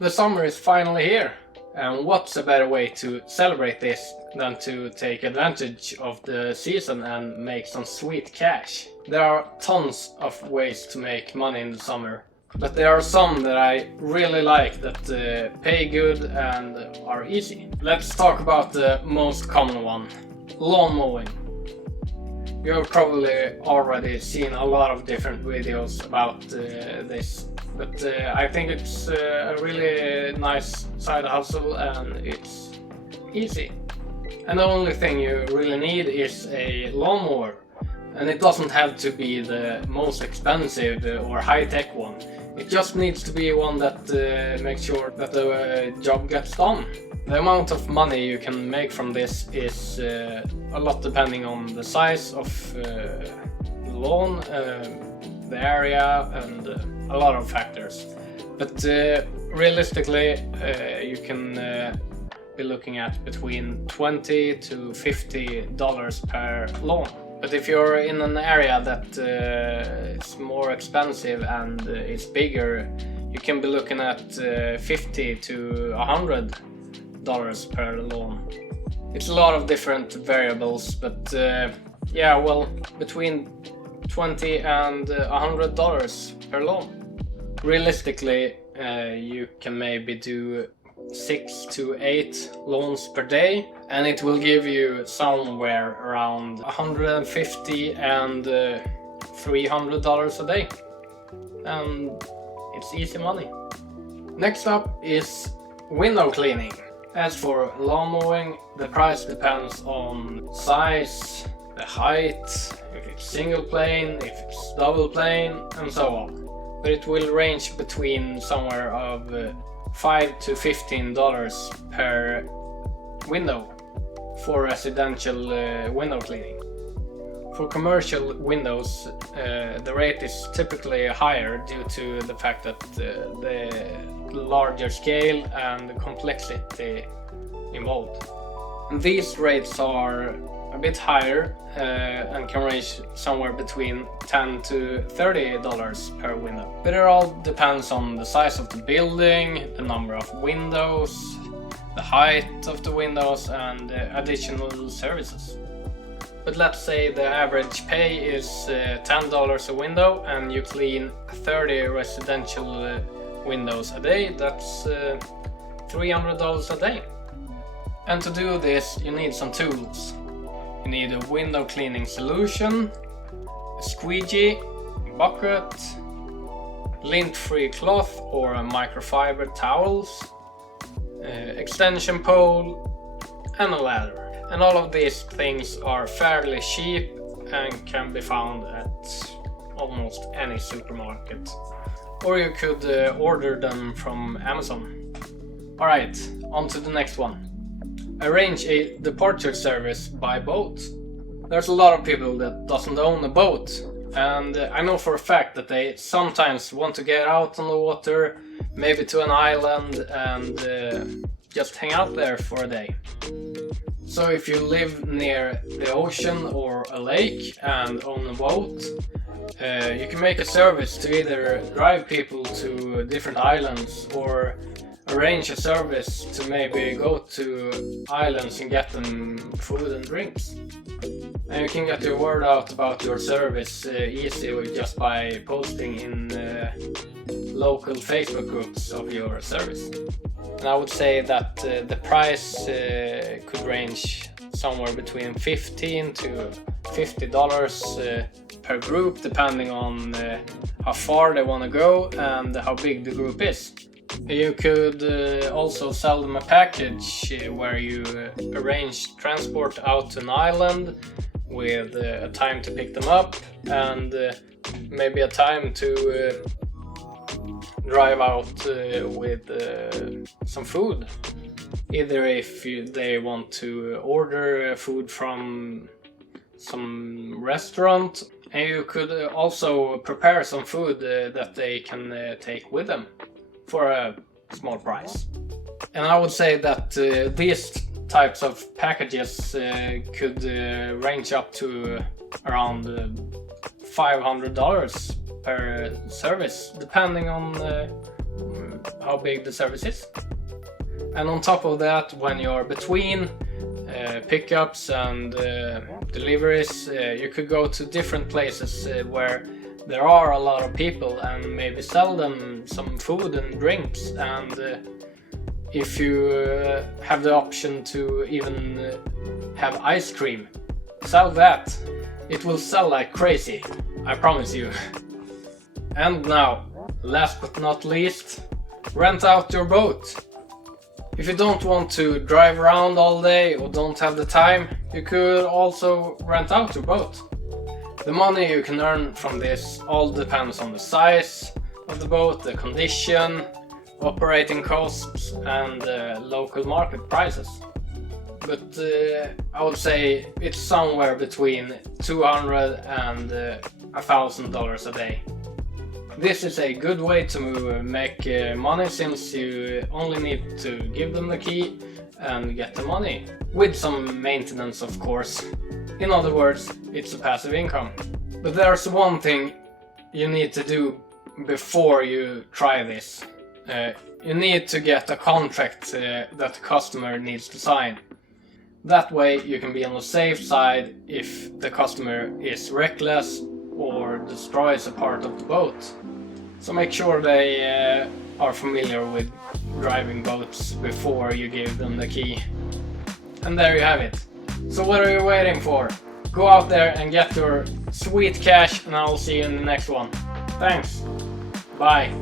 The summer is finally here, and what's a better way to celebrate this than to take advantage of the season and make some sweet cash. There are tons of ways to make money in the summer, but there are some that I really like that pay good and are easy. Let's talk about the most common one, lawn mowing. You've probably already seen a lot of different videos about this, but I think it's a really nice side hustle and it's easy. And the only thing you really need is a lawnmower, and it doesn't have to be the most expensive or high-tech one. It just needs to be one that makes sure that the job gets done. The amount of money you can make from this is a lot depending on the size of the lawn, the area, and a lot of factors. But realistically, you can be looking at between $20 to $50 per lawn. But if you're in an area that is more expensive and it's bigger, you can be looking at $50 to $100 per lawn. It's a lot of different variables, but yeah, well, between $20 and $100 per lawn. Realistically, you can maybe do 6 to 8 lawns per day, and it will give you somewhere around $150 and $300 a day, and it's easy money. Next up is window cleaning. As for lawn mowing, the price depends on size, the height, if it's single plane, if it's double plane, and so on. But it will range between somewhere of $5 to $15 per window for residential window cleaning. For commercial windows, the rate is typically higher due to the fact that the larger scale and the complexity involved. And these rates are a bit higher and can range somewhere between $10 to $30 per window. But it all depends on the size of the building, the number of windows, the height of the windows, and additional services. But let's say the average pay is $10 a window and you clean 30 residential windows a day. That's $300 a day. And to do this, you need some tools. You need a window cleaning solution, a squeegee, a bucket, lint-free cloth or a microfiber towels, extension pole, and a ladder. And all of these things are fairly cheap and can be found at almost any supermarket. Or you could order them from Amazon. Alright, on to the next one. Arrange a departure service by boat. There's a lot of people that doesn't own a boat, and I know for a fact that they sometimes want to get out on the water, maybe to an island, and just hang out there for a day. So if you live near the ocean or a lake and own a boat, you can make a service to either drive people to different islands or arrange a service to maybe go to islands and get them food and drinks. And you can get your word out about your service easy just by posting in local Facebook groups of your service. And I would say that the price could range somewhere between $15 to $50 per group, depending on how far they want to go and how big the group is. You could also sell them a package where you arrange transport out to an island with a time to pick them up and maybe a time to drive out with some food. Either if they want to order food from some restaurant, and you could also prepare some food that they can take with them for a small price. And I would say that these types of packages could range up to around $500 per service, depending on how big the service is. And on top of that, when you're between pickups and deliveries, you could go to different places where there are a lot of people and maybe sell them some food and drinks. And if you have the option to even have ice cream, sell that. It will sell like crazy, I promise you. And now, last but not least, rent out your boat. If you don't want to drive around all day or don't have the time, you could also rent out your boat. The money you can earn from this all depends on the size of the boat, the condition, operating costs and local market prices. But I would say it's somewhere between $200 and $1,000 a day. This is a good way to make money, since you only need to give them the key and get the money, with some maintenance of course. In other words, it's a passive income. But there's one thing you need to do before you try this. You need to get a contract that the customer needs to sign. That way you can be on the safe side if the customer is reckless or destroys a part of the boat. So make sure they are familiar with driving boats before you give them the key. And there you have it. So what are you waiting for? Go out there and get your sweet cash, and I'll see you in the next one. Thanks. Bye.